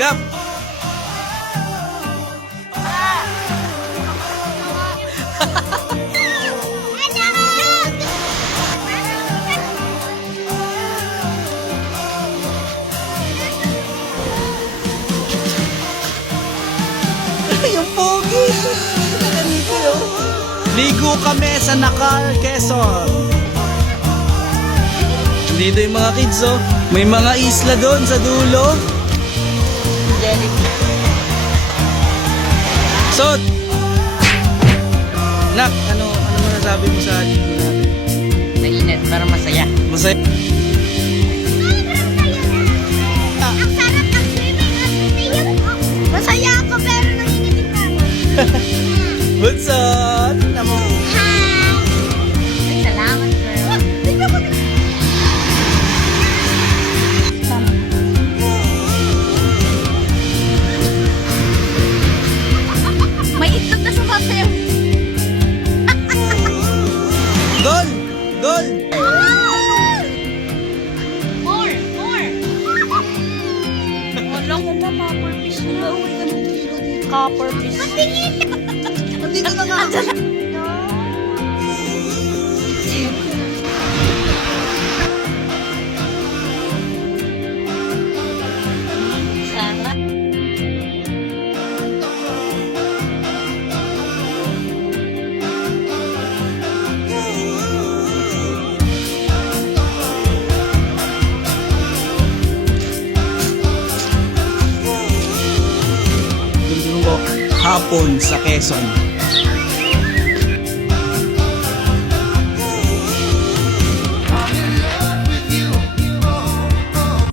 Gab! Yung pogi! Ligo kami sa Nakal, Quezon. Dito yung mga kids, oh. May mga isla doon sa dulo. Sot! Nak, ano masasabi mo sa ligo natin? Mainit, pero masaya. Masaya. Ang sarap ng swimming at swimming. Masaya ako pero nanginginig na ako. Bunson! Namo. Hi! Ay, salamat, girl. Tignan mo. May itlog na sa mata. Gol! Gol! More! Walang copper fish nila. Uy, ganun dito. Copper fish. Patingin! Nandito na nga. Sarap. Hapon sa Quezon.